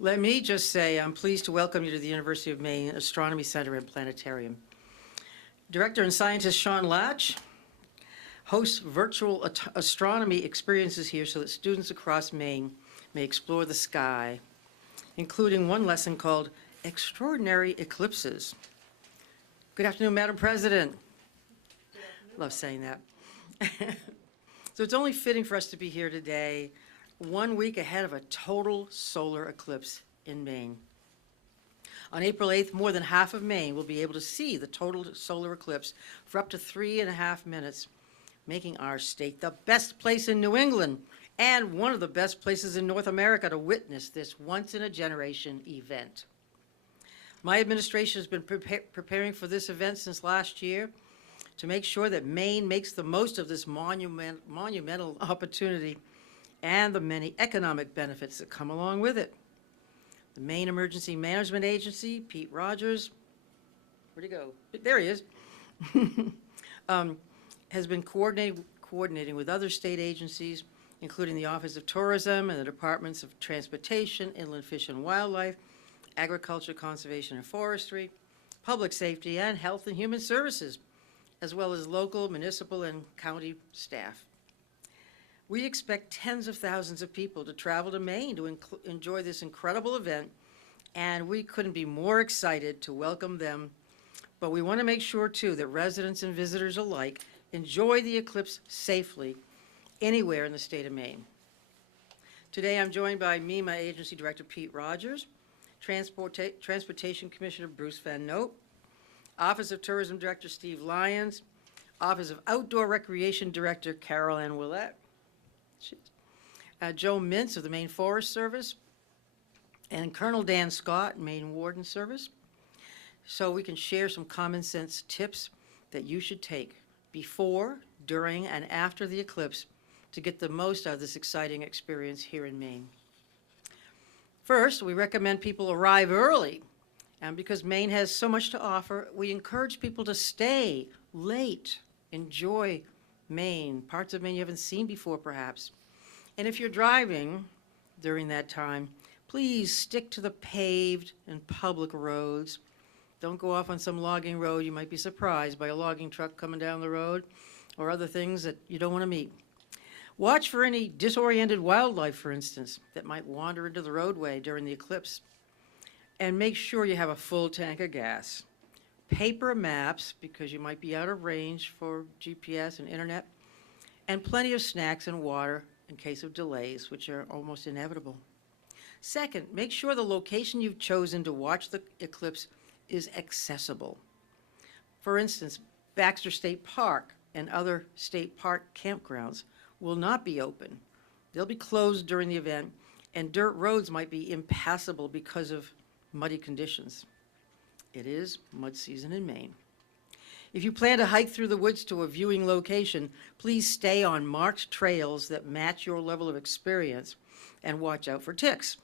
Let me just say I'm pleased to welcome you to the University of Maine Astronomy Center and Planetarium. Director and scientist Sean Latch hosts virtual astronomy experiences here so that students across Maine may explore the sky, including one lesson called Extraordinary Eclipses. Good afternoon, Madam President. Love saying that. So it's only fitting for us to be here today, 1 week ahead of a total solar eclipse in Maine. On April 8th, more than half of Maine will be able to see the total solar eclipse for up to 3.5 minutes, making our state the best place in New England and one of the best places in North America to witness this once-in-a-generation event. My administration has been preparing for this event since last year to make sure that Maine makes the most of this monumental opportunity and the many economic benefits that come along with it. The Maine Emergency Management Agency, Pete Rogers, where'd he go? There he is, has been coordinating with other state agencies, including the Office of Tourism and the Departments of Transportation, Inland Fish and Wildlife, Agriculture, Conservation and Forestry, Public Safety, and Health and Human Services, as well as local, municipal, and county staff. We expect tens of thousands of people to travel to Maine to enjoy this incredible event, and we couldn't be more excited to welcome them. But we want to make sure, too, that residents and visitors alike enjoy the eclipse safely anywhere in the state of Maine. Today, I'm joined by MEMA Agency Director Pete Rogers, Transportation Commissioner Bruce Van Note, Office of Tourism Director Steve Lyons, Office of Outdoor Recreation Director Carol Ann Willett, Joe Mintz of the Maine Forest Service, and Colonel Dan Scott, Maine Warden Service, so we can share some common sense tips that you should take before, during, and after the eclipse to get the most out of this exciting experience here in Maine. First, we recommend people arrive early, and because Maine has so much to offer, we encourage people to stay late, enjoy Maine, parts of Maine you haven't seen before perhaps. And if you're driving during that time, please stick to the paved and public roads. Don't go off on some logging road. You might be surprised by a logging truck coming down the road or other things that you don't want to meet. Watch for any disoriented wildlife, for instance, that might wander into the roadway during the eclipse. And make sure you have a full tank of gas. Paper maps, because you might be out of range for GPS and internet, and plenty of snacks and water in case of delays, which are almost inevitable. Second, make sure the location you've chosen to watch the eclipse is accessible. For instance, Baxter State Park and other state park campgrounds will not be open. They'll be closed during the event, and dirt roads might be impassable because of muddy conditions. It is mud season in Maine. If you plan to hike through the woods to a viewing location, please stay on marked trails that match your level of experience and watch out for ticks.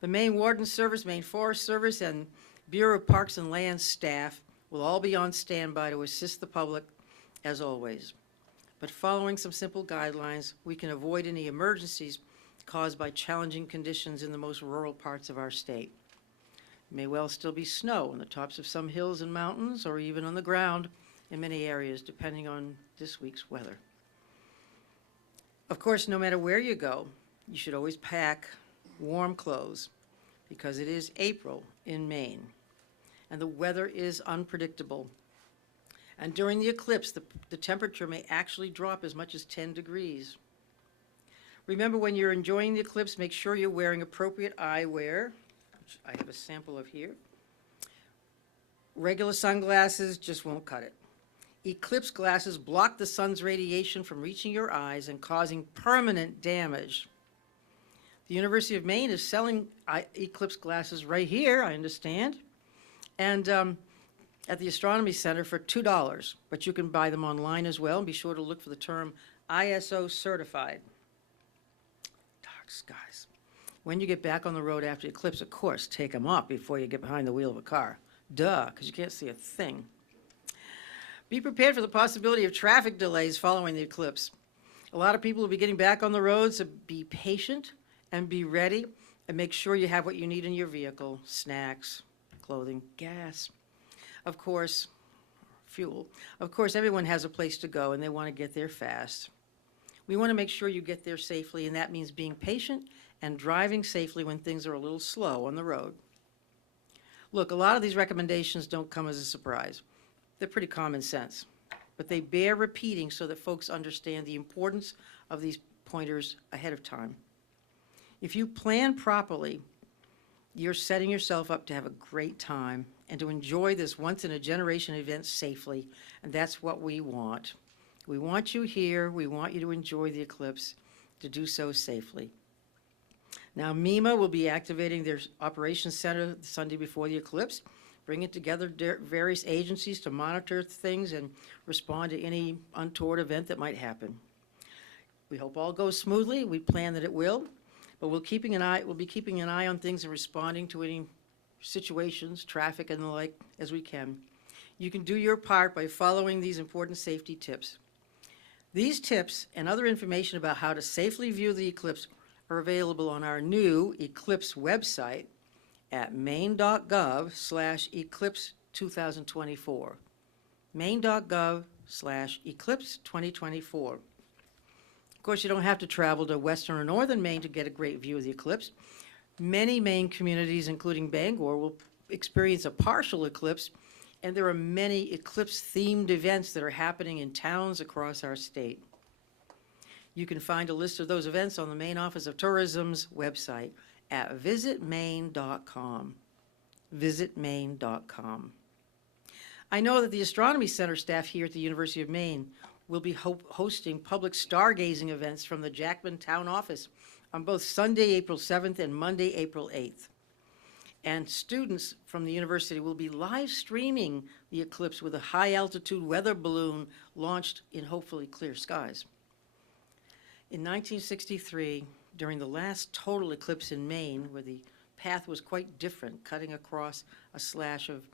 The Maine Warden Service, Maine Forest Service, and Bureau of Parks and Land staff will all be on standby to assist the public as always. But following some simple guidelines, we can avoid any emergencies caused by challenging conditions in the most rural parts of our state. May well still be snow on the tops of some hills and mountains, or even on the ground in many areas, depending on this week's weather. Of course, no matter where you go, you should always pack warm clothes because it is April in Maine, and the weather is unpredictable. And during the eclipse, the temperature may actually drop as much as 10 degrees. Remember, when you're enjoying the eclipse, make sure you're wearing appropriate eyewear, which I have a sample of here. Regular sunglasses just won't cut it. Eclipse glasses block the sun's radiation from reaching your eyes and causing permanent damage. The University of Maine is selling eclipse glasses right here, I understand, and at the Astronomy Center for $2, but you can buy them online as well, and be sure to look for the term ISO certified. Dark skies. When you get back on the road after the eclipse, of course, take them off before you get behind the wheel of a car. Duh, because you can't see a thing. Be prepared for the possibility of traffic delays following the eclipse. A lot of people will be getting back on the road, so be patient and be ready. And make sure you have what you need in your vehicle: snacks, clothing, gas, of course, fuel. Of course, everyone has a place to go and they want to get there fast. We want to make sure you get there safely, and that means being patient and driving safely when things are a little slow on the road. Look, a lot of these recommendations don't come as a surprise. They're pretty common sense, but they bear repeating so that folks understand the importance of these pointers ahead of time. If you plan properly, you're setting yourself up to have a great time and to enjoy this once-in-a-generation event safely, and that's what we want. We want you here. We want you to enjoy the eclipse, to do so safely. Now, MEMA will be activating their operations center the Sunday before the eclipse, bringing together various agencies to monitor things and respond to any untoward event that might happen. We hope all goes smoothly. We plan that it will, but we'll be keeping an eye on things and responding to any situations, traffic and the like, as we can. You can do your part by following these important safety tips. These tips and other information about how to safely view the eclipse are available on our new eclipse website at maine.gov/eclipse 2024. maine.gov/eclipse 2024. Of course, you don't have to travel to western or northern Maine to get a great view of the eclipse. Many Maine communities, including Bangor, will experience a partial eclipse, and there are many eclipse-themed events that are happening in towns across our state. You can find a list of those events on the Maine Office of Tourism's website at visitmaine.com. Visitmaine.com. I know that the Astronomy Center staff here at the University of Maine will be hosting public stargazing events from the Jackman Town Office on both Sunday, April 7th and Monday, April 8th. And students from the university will be live streaming the eclipse with a high-altitude weather balloon launched in hopefully clear skies. In 1963, during the last total eclipse in Maine, where the path was quite different, cutting across a slash of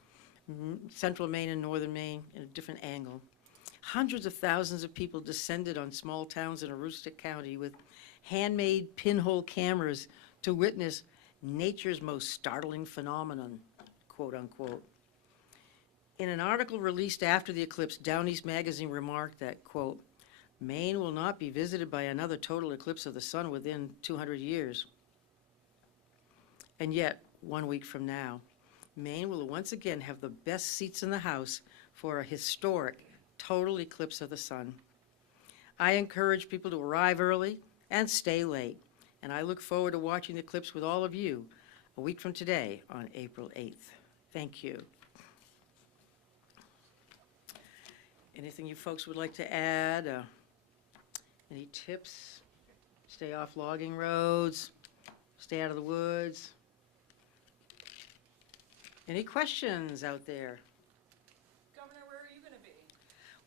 central Maine and northern Maine in a different angle, hundreds of thousands of people descended on small towns in Aroostook-County with handmade pinhole cameras to witness nature's most startling phenomenon, quote unquote. In an article released after the eclipse, Down East magazine remarked that, quote, Maine will not be visited by another total eclipse of the sun within 200 years. And yet, 1 week from now, Maine will once again have the best seats in the house for a historic total eclipse of the sun. I encourage people to arrive early and stay late, and I look forward to watching the eclipse with all of you a week from today on April 8th. Thank you. Anything you folks would like to add? Any tips? Stay off logging roads, stay out of the woods. Any questions out there? Governor, where are you going to be?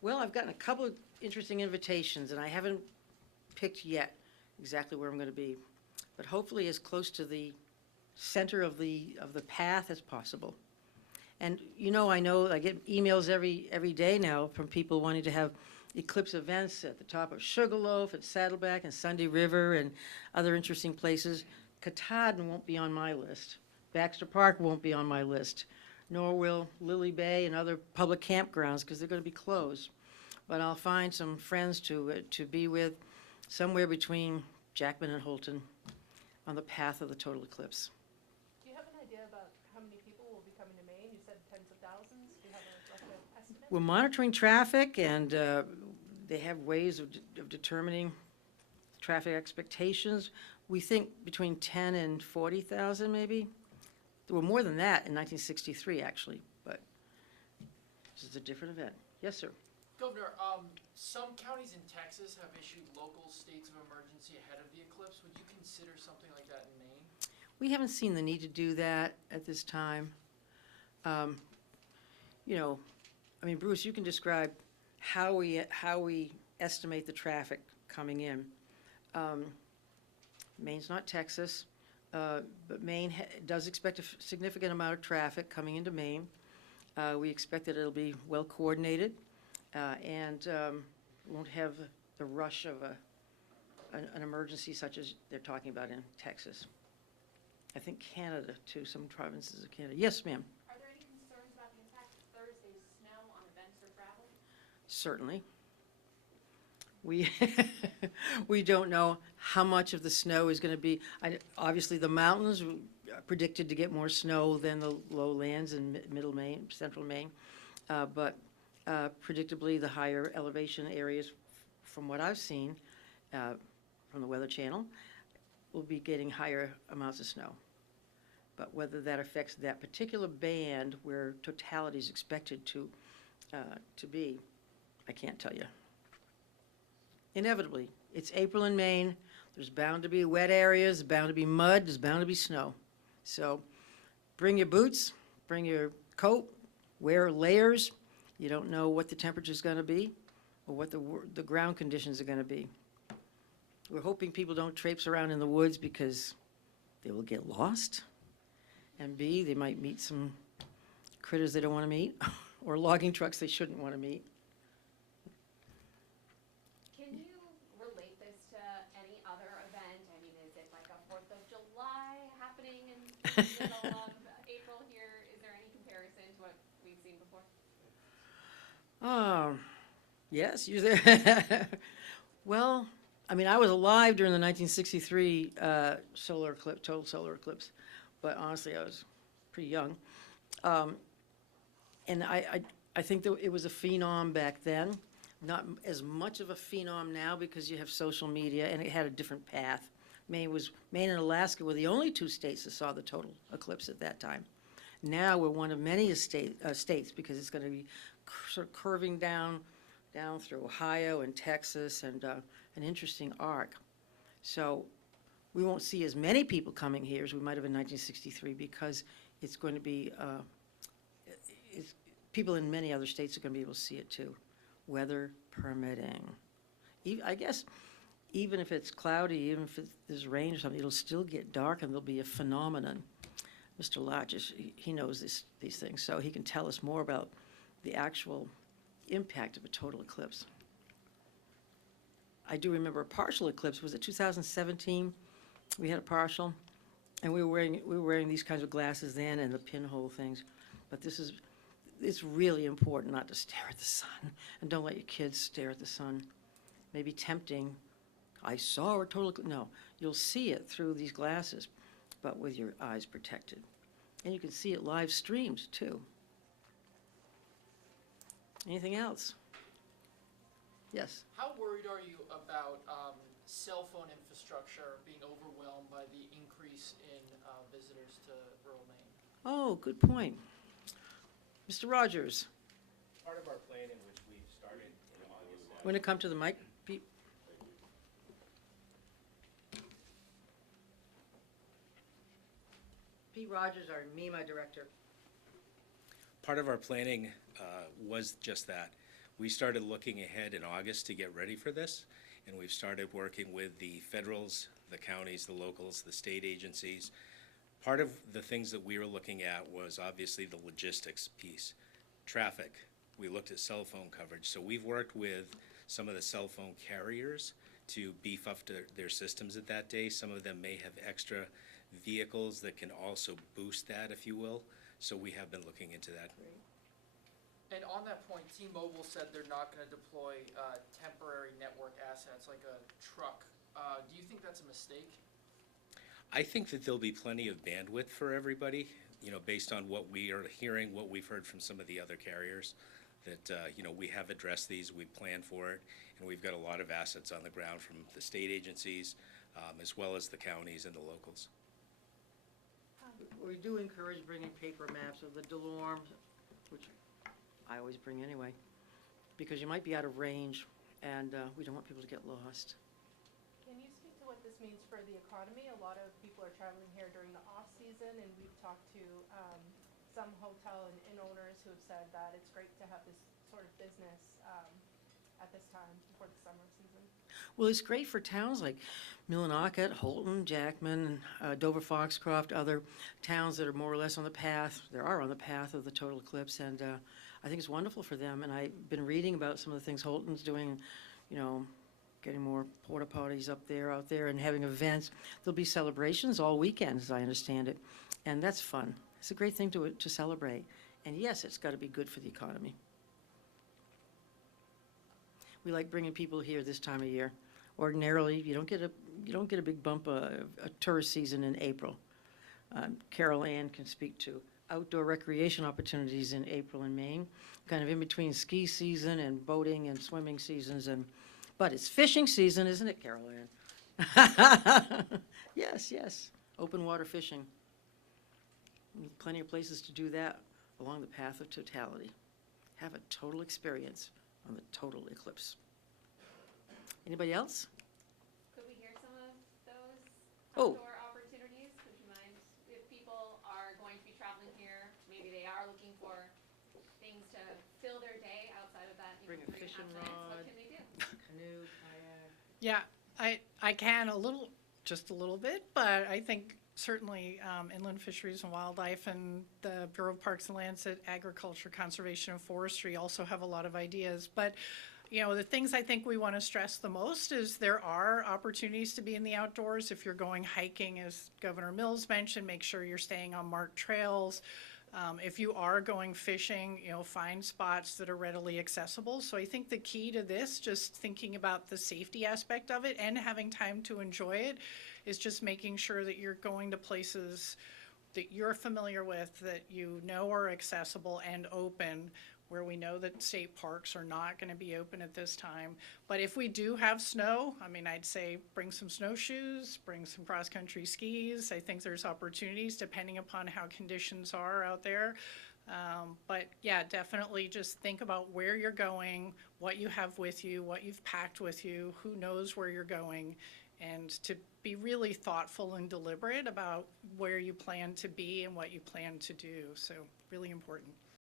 Well, I've gotten a couple of interesting invitations, and I haven't picked yet exactly where I'm going to be, but hopefully as close to the center of the path as possible. And you know, I get emails every day now from people wanting to have eclipse events at the top of Sugarloaf, at Saddleback, and Sunday River, and other interesting places. Katahdin won't be on my list. Baxter Park won't be on my list, nor will Lily Bay and other public campgrounds, because they're going to be closed. But I'll find some friends to be with somewhere between Jackman and Holton on the path of the total eclipse. Do you have an idea about how many people will be coming to Maine? You said tens of thousands. Do you have a rough estimate? We're monitoring traffic, and they have ways of determining traffic expectations. We think between 10 and 40,000 maybe. There were more than that in 1963, actually, but this is a different event. Yes, sir. Governor, some counties in Texas have issued local states of emergency ahead of the eclipse. Would you consider something like that in Maine? We haven't seen the need to do that at this time. You know, I mean, Bruce, you can describe how we estimate the traffic coming in. Maine's not Texas, but Maine does expect a significant amount of traffic coming into Maine. We expect that it'll be well coordinated and won't have the rush of an emergency such as they're talking about in Texas. I think Canada too, some provinces of Canada. Yes, ma'am, Are there any concerns about the impact of Thursday's snow on events or travel? certainly. We, we don't know how much of the snow is going to be. Obviously, the mountains are predicted to get more snow than the lowlands in middle Maine, central Maine. But predictably, the higher elevation areas, from what I've seen from the Weather Channel, will be getting higher amounts of snow. But whether that affects that particular band where totality is expected to be, I can't tell you. Inevitably, it's April in Maine. There's bound to be wet areas, there's bound to be mud, there's bound to be snow. So bring your boots, bring your coat, wear layers. You don't know what the temperature's going to be or what the ground conditions are going to be. We're hoping people don't traipse around in the woods because they will get lost. And B, they might meet some critters they don't want to meet or logging trucks they shouldn't want to meet. Can you relate this to any other event? I mean, is it like a 4th of July happening in the middle of April here? Is there any comparison to what we've seen before? Yes, you're there. Well, I mean, I was alive during the 1963 solar eclipse, total solar eclipse, but honestly, I was pretty young. And I think that it was a phenom back then, not as much of a phenom now because you have social media and it had a different path. Maine and Alaska were the only two states that saw the total eclipse at that time. Now we're one of many states because it's going to be sort of curving down through Ohio and Texas and an interesting arc. So we won't see as many people coming here as we might have in 1963 because it's going to be, people in many other states are going to be able to see it too, weather permitting. I guess even if it's cloudy, even if there's rain or something, it'll still get dark and there'll be a phenomenon. Mr. Lodge, he knows these things, so he can tell us more about the actual impact of a total eclipse. I do remember a partial eclipse. Was it 2017? We had a partial, and we were wearing these kinds of glasses then and the pinhole things. But it's really important not to stare at the sun, and don't let your kids stare at the sun. Maybe tempting. I saw a total eclipse. No, you'll see it through these glasses, but with your eyes protected. And you can see it live streamed too. Anything else? Yes. How worried are you about cell phone infrastructure being overwhelmed by the increase in visitors to rural Maine? Oh, good point. Mr. Rogers, Part of our plan in which we've started in August. want to come to the mic, Pete? Pete Rogers, our MEMA director. Part of our planning was just that. We started looking ahead in August to get ready for this, and we've started working with the federals, the counties, the locals, the state agencies. Part of the things that we were looking at was obviously the logistics piece. Traffic, we looked at cell phone coverage. So we've worked with some of the cell phone carriers to beef up their systems at that day. Some of them may have extra vehicles that can also boost that, if you will. So we have been looking into that. And on that point, T-Mobile said they're not going to deploy temporary network assets like a truck. Do you think that's a mistake? I think that there'll be plenty of bandwidth for everybody, based on what we are hearing, what we've heard from some of the other carriers, that, we have addressed these, we plan for it, and we've got a lot of assets on the ground from the state agencies, as well as the counties and the locals. We do encourage bringing paper maps of the DeLorme, which I always bring anyway, because you might be out of range, and we don't want people to get lost. Can you speak to what this means for the economy? A lot of people are traveling here during the off-season, and we've talked to some hotel and inn owners who have said that it's great to have this sort of business at this time before the summer season. Well, it's great for towns like Millinocket, Holton, Jackman, Dover, Foxcroft, other towns that are more or less on the path. There are on the path of the total eclipse, and I think it's wonderful for them. And I've been reading about some of the things Holton's doing, getting more porta potties out there, and having events. There'll be celebrations all weekend, as I understand it, and that's fun. It's a great thing to celebrate. And yes, it's got to be good for the economy. We like bringing people here this time of year. Ordinarily, you don't get a big bump a tourist season in April. Carol Ann can speak to outdoor recreation opportunities in April in Maine, kind of in between ski season and boating and swimming seasons, but it's fishing season, isn't it, Carol Ann? Yes, open water fishing. Plenty of places to do that along the path of totality. Have a total experience on the total eclipse. Anybody else? Could we hear some of those Oh. outdoor opportunities? Would you mind, if people are going to be traveling here, maybe they are looking for things to fill their day outside of that, Bring a 3.5 fishing minutes, rod. what can they do? Canoe, kayak. Yeah, I can just a little bit, but I think certainly Inland Fisheries and Wildlife and the Bureau of Parks and Lands at Agriculture, Conservation and Forestry also have a lot of ideas. But, the things I think we want to stress the most is there are opportunities to be in the outdoors. If you're going hiking, as Governor Mills mentioned, make sure you're staying on marked trails. If you are going fishing, find spots that are readily accessible. So I think the key to this, just thinking about the safety aspect of it and having time to enjoy it, is just making sure that you're going to places that you're familiar with, that you know are accessible and open, where we know that state parks are not going to be open at this time. But if we do have snow, I'd say bring some snowshoes, bring some cross-country skis. I think there's opportunities depending upon how conditions are out there. But yeah, definitely just think about where you're going, what you have with you, what you've packed with you, who knows where you're going, and to be really thoughtful and deliberate about where you plan to be and what you plan to do. So really important.